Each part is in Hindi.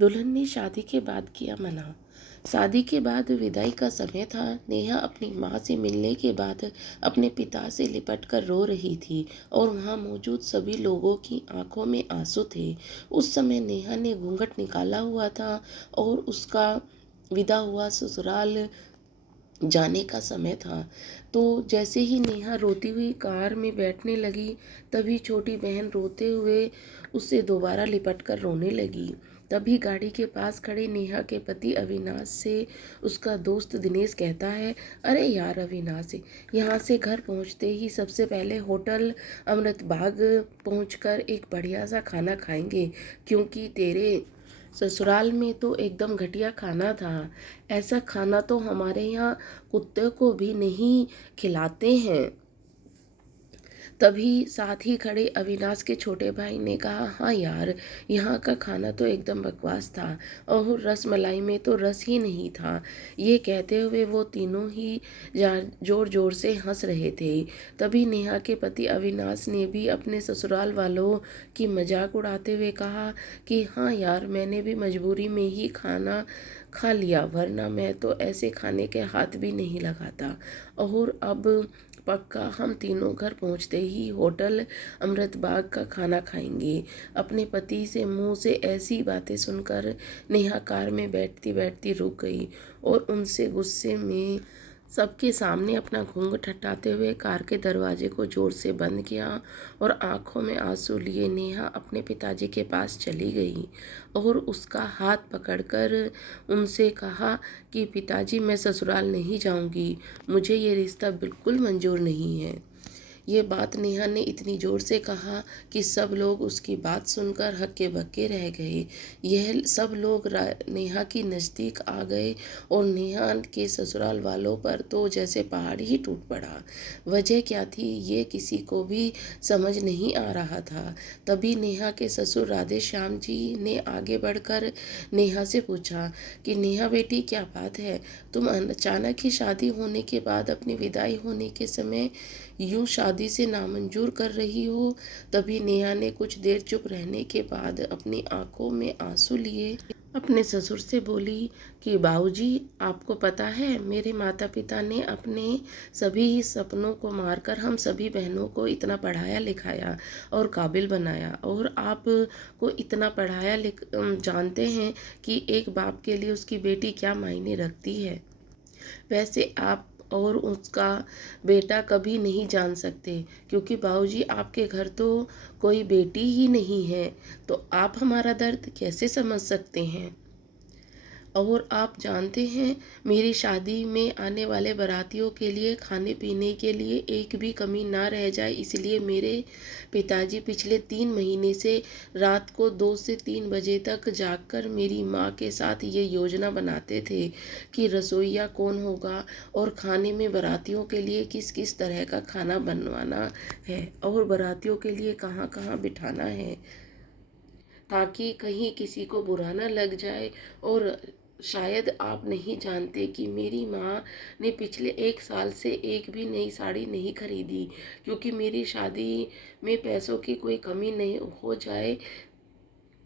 दुल्हन ने शादी के बाद किया मना। शादी के बाद विदाई का समय था। नेहा अपनी माँ से मिलने के बाद अपने पिता से लिपट कर रो रही थी और वहाँ मौजूद सभी लोगों की आंखों में आंसू थे। उस समय नेहा ने घूंघट निकाला हुआ था और उसका विदा हुआ ससुराल जाने का समय था। तो जैसे ही नेहा रोती हुई कार में बैठने लगी, तभी छोटी बहन रोते हुए उससे दोबारा लिपट कर रोने लगी। तभी गाड़ी के पास खड़े नेहा के पति अविनाश से उसका दोस्त दिनेश कहता है, अरे यार अविनाश, यहाँ से घर पहुँचते ही सबसे पहले होटल अमृत बाग पहुँचकर एक बढ़िया सा खाना खाएंगे, क्योंकि तेरे ससुराल में तो एकदम घटिया खाना था। ऐसा खाना तो हमारे यहाँ कुत्ते को भी नहीं खिलाते हैं। तभी साथ ही खड़े अविनाश के छोटे भाई ने कहा, हाँ यार, यहाँ का खाना तो एकदम बकवास था और रस मलाई में तो रस ही नहीं था। ये कहते हुए वो तीनों ही जोर जोर से हंस रहे थे। तभी नेहा के पति अविनाश ने भी अपने ससुराल वालों की मजाक उड़ाते हुए कहा कि हाँ यार, मैंने भी मजबूरी में ही खाना खा लिया, वरना मैं तो ऐसे खाने के हाथ भी नहीं लगाता। और अब पक्का हम तीनों घर पहुंचते ही होटल अमृत बाग का खाना खाएंगे। अपने पति से मुंह से ऐसी बातें सुनकर नेहा कार में बैठती बैठती रुक गई और उनसे गुस्से में सबके सामने अपना घूंघट हटाते हुए कार के दरवाजे को जोर से बंद किया और आंखों में आंसू लिए नेहा अपने पिताजी के पास चली गई और उसका हाथ पकड़कर उनसे कहा कि पिताजी, मैं ससुराल नहीं जाऊंगी, मुझे ये रिश्ता बिल्कुल मंजूर नहीं है। ये बात नेहा ने इतनी ज़ोर से कहा कि सब लोग उसकी बात सुनकर हक्के बक्के रह गए। यह सब लोग नेहा की नज़दीक आ गए और नेहा के ससुराल वालों पर तो जैसे पहाड़ ही टूट पड़ा। वजह क्या थी ये किसी को भी समझ नहीं आ रहा था। तभी नेहा के ससुर राधे श्याम जी ने आगे बढ़कर नेहा से पूछा कि नेहा बेटी, क्या बात है, तुम अचानक ही शादी होने के बाद अपनी विदाई होने के समय यूं शादी से नामंजूर कर रही हो। तभी नेहा ने कुछ देर चुप रहने के बाद अपनी आंखों में आंसू लिए अपने ससुर से बोली कि बाबूजी, आपको पता है, मेरे माता पिता ने अपने सभी सपनों को मारकर हम सभी बहनों को इतना पढ़ाया लिखाया और काबिल बनाया, और आप को इतना पढ़ाया जानते हैं कि एक बाप के लिए उसकी बेटी क्या मायने रखती है। वैसे आप और उसका बेटा कभी नहीं जान सकते, क्योंकि बाबूजी, आपके घर तो कोई बेटी ही नहीं है, तो आप हमारा दर्द कैसे समझ सकते हैं। और आप जानते हैं, मेरी शादी में आने वाले बारातियों के लिए खाने पीने के लिए एक भी कमी ना रह जाए, इसलिए मेरे पिताजी पिछले 3 महीने से रात को 2 से 3 बजे तक जागकर मेरी माँ के साथ ये योजना बनाते थे कि रसोइया कौन होगा और खाने में बारातियों के लिए किस किस तरह का खाना बनवाना है और बारातियों के लिए कहाँ कहाँ बिठाना है, ताकि कहीं किसी को बुरा ना लग जाए। और शायद आप नहीं जानते कि मेरी माँ ने पिछले 1 साल से एक भी नई साड़ी नहीं खरीदी, क्योंकि मेरी शादी में पैसों की कोई कमी नहीं हो जाए।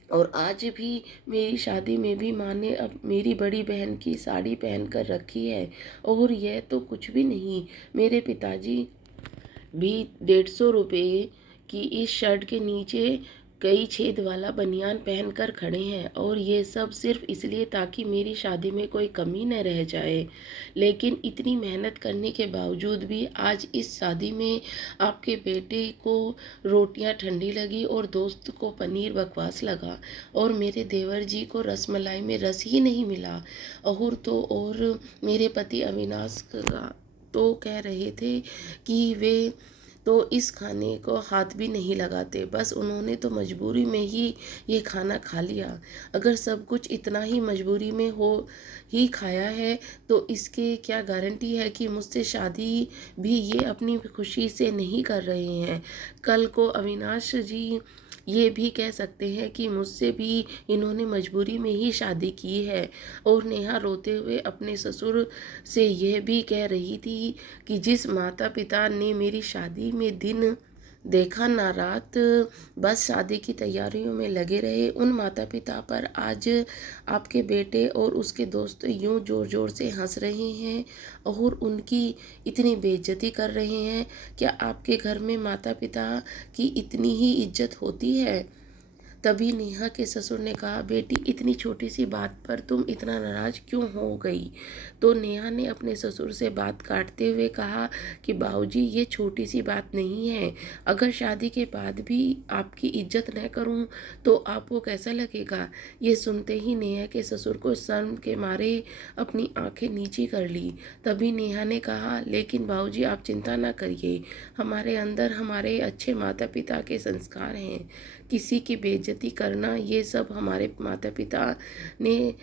और आज भी मेरी शादी में भी माँ ने अब मेरी बड़ी बहन की साड़ी पहन कर रखी है। और यह तो कुछ भी नहीं, मेरे पिताजी भी 150 रुपये की इस शर्ट के नीचे कई छेद वाला बनियान पहनकर खड़े हैं, और ये सब सिर्फ इसलिए ताकि मेरी शादी में कोई कमी न रह जाए। लेकिन इतनी मेहनत करने के बावजूद भी आज इस शादी में आपके बेटे को रोटियां ठंडी लगी और दोस्त को पनीर बकवास लगा और मेरे देवर जी को रसमलाई में रस ही नहीं मिला। और मेरे पति अविनाश का तो कह रहे थे कि वे तो इस खाने को हाथ भी नहीं लगाते, बस उन्होंने तो मजबूरी में ही ये खाना खा लिया। अगर सब कुछ इतना ही मजबूरी में हो ही खाया है, तो इसके क्या गारंटी है कि मुझसे शादी भी ये अपनी खुशी से नहीं कर रहे हैं। कल को अविनाश जी ये भी कह सकते हैं कि मुझसे भी इन्होंने मजबूरी में ही शादी की है। और नेहा रोते हुए अपने ससुर से यह भी कह रही थी कि जिस माता पिता ने मेरी शादी में दिन देखा ना रात बस शादी की तैयारियों में लगे रहे उन माता पिता पर आज आपके बेटे और उसके दोस्त यूं जोर जोर से हंस रहे हैं और उनकी इतनी बेइज्जती कर रहे हैं। क्या आपके घर में माता पिता की इतनी ही इज्जत होती है? तभी नेहा के ससुर ने कहा, बेटी इतनी छोटी सी बात पर तुम इतना नाराज क्यों हो गई? तो नेहा ने अपने ससुर से बात काटते हुए कहा कि बाबूजी ये छोटी सी बात नहीं है। अगर शादी के बाद भी आपकी इज्जत न करूं तो आपको कैसा लगेगा? ये सुनते ही नेहा के ससुर को शर्म के मारे अपनी आंखें नीची कर ली। तभी नेहा ने कहा, लेकिन बाबूजी आप चिंता ना करिए, हमारे अंदर हमारे अच्छे माता पिता के संस्कार हैं। किसी की बेइज्जती करना ये सब हमारे माता पिता ने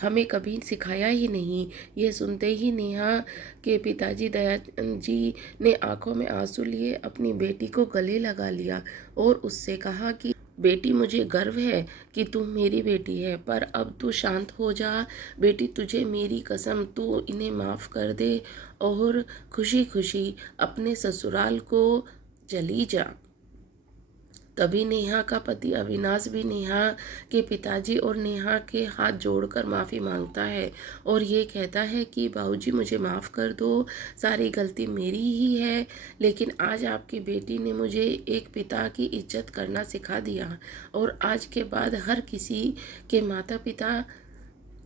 हमें कभी सिखाया ही नहीं। ये सुनते ही नेहा के पिताजी दया जी ने आंखों में आंसू लिए अपनी बेटी को गले लगा लिया और उससे कहा कि बेटी मुझे गर्व है कि तू मेरी बेटी है, पर अब तू शांत हो जा। बेटी तुझे मेरी कसम तू इन्हें माफ़ कर दे और खुशी खुशी अपने ससुराल को चली जा। तभी नेहा का पति अविनाश भी नेहा के पिताजी और नेहा के हाथ जोड़कर माफ़ी मांगता है और ये कहता है कि बाबूजी मुझे माफ़ कर दो, सारी गलती मेरी ही है, लेकिन आज आपकी बेटी ने मुझे एक पिता की इज्जत करना सिखा दिया और आज के बाद हर किसी के माता पिता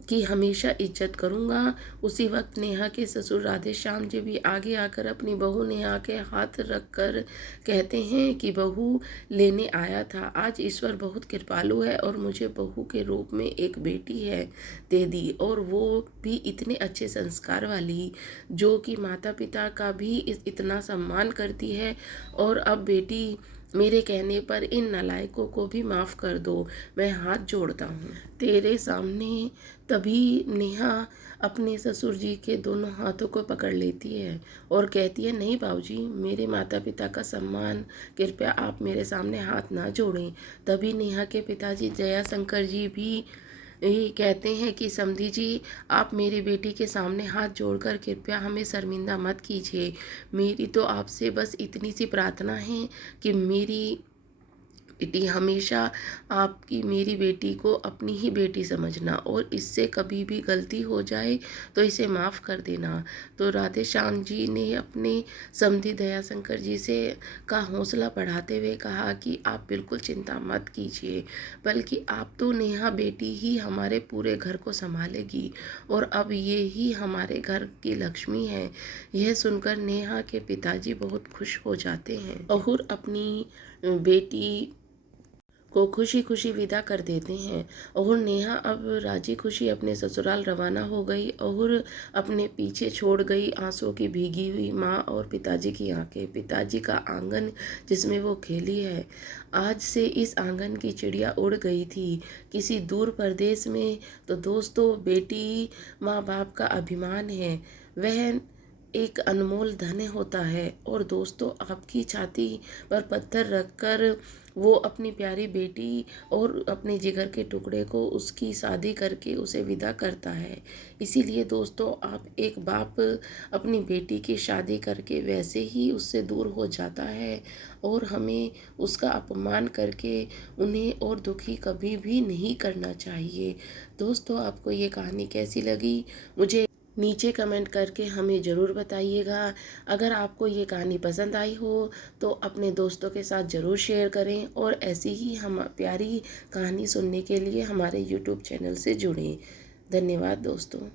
की हमेशा इज्जत करूंगा। उसी वक्त नेहा के ससुर राधे श्याम जी भी आगे आकर अपनी बहू नेहा के हाथ रख कर कहते हैं कि बहू लेने आया था। आज ईश्वर बहुत कृपालु है और मुझे बहू के रूप में एक बेटी है दे दी, और वो भी इतने अच्छे संस्कार वाली जो कि माता पिता का भी इतना सम्मान करती है। और अब बेटी मेरे कहने पर इन नालायकों को भी माफ़ कर दो, मैं हाथ जोड़ता हूँ तेरे सामने। तभी नेहा अपने ससुर जी के दोनों हाथों को पकड़ लेती है और कहती है, नहीं बाबूजी, मेरे माता पिता का सम्मान, कृपया आप मेरे सामने हाथ ना जोड़ें। तभी नेहा के पिताजी जयाशंकर जी भी यही कहते हैं कि समधी जी, आप मेरी बेटी के सामने हाथ जोड़कर कृपया हमें शर्मिंदा मत कीजिए। मेरी तो आपसे बस इतनी सी प्रार्थना है कि मेरी बेटी हमेशा आपकी मेरी बेटी को अपनी ही बेटी समझना और इससे कभी भी गलती हो जाए तो इसे माफ़ कर देना। तो राधे श्याम जी ने अपने समधी दयाशंकर जी से का हौसला बढ़ाते हुए कहा कि आप बिल्कुल चिंता मत कीजिए, बल्कि आप तो नेहा बेटी ही हमारे पूरे घर को संभालेगी और अब ये ही हमारे घर की लक्ष्मी है। यह सुनकर नेहा के पिताजी बहुत खुश हो जाते हैं और अपनी बेटी को खुशी खुशी विदा कर देते हैं और नेहा अब राजी खुशी अपने ससुराल रवाना हो गई और अपने पीछे छोड़ गई आंसुओं की भीगी हुई माँ और पिताजी की आंखें, पिताजी का आंगन जिसमें वो खेली है। आज से इस आंगन की चिड़िया उड़ गई थी किसी दूर प्रदेश में। तो दोस्तों, बेटी माँ बाप का अभिमान है, वह एक अनमोल धन होता है। और दोस्तों, आपकी छाती पर पत्थर रखकर वो अपनी प्यारी बेटी और अपने जिगर के टुकड़े को उसकी शादी करके उसे विदा करता है। इसीलिए दोस्तों, आप एक बाप अपनी बेटी की शादी करके वैसे ही उससे दूर हो जाता है और हमें उसका अपमान करके उन्हें और दुखी कभी भी नहीं करना चाहिए। दोस्तों, आपको ये कहानी कैसी लगी मुझे नीचे कमेंट करके हमें ज़रूर बताइएगा। अगर आपको ये कहानी पसंद आई हो तो अपने दोस्तों के साथ ज़रूर शेयर करें और ऐसी ही हम प्यारी कहानी सुनने के लिए हमारे यूट्यूब चैनल से जुड़ें। धन्यवाद दोस्तों।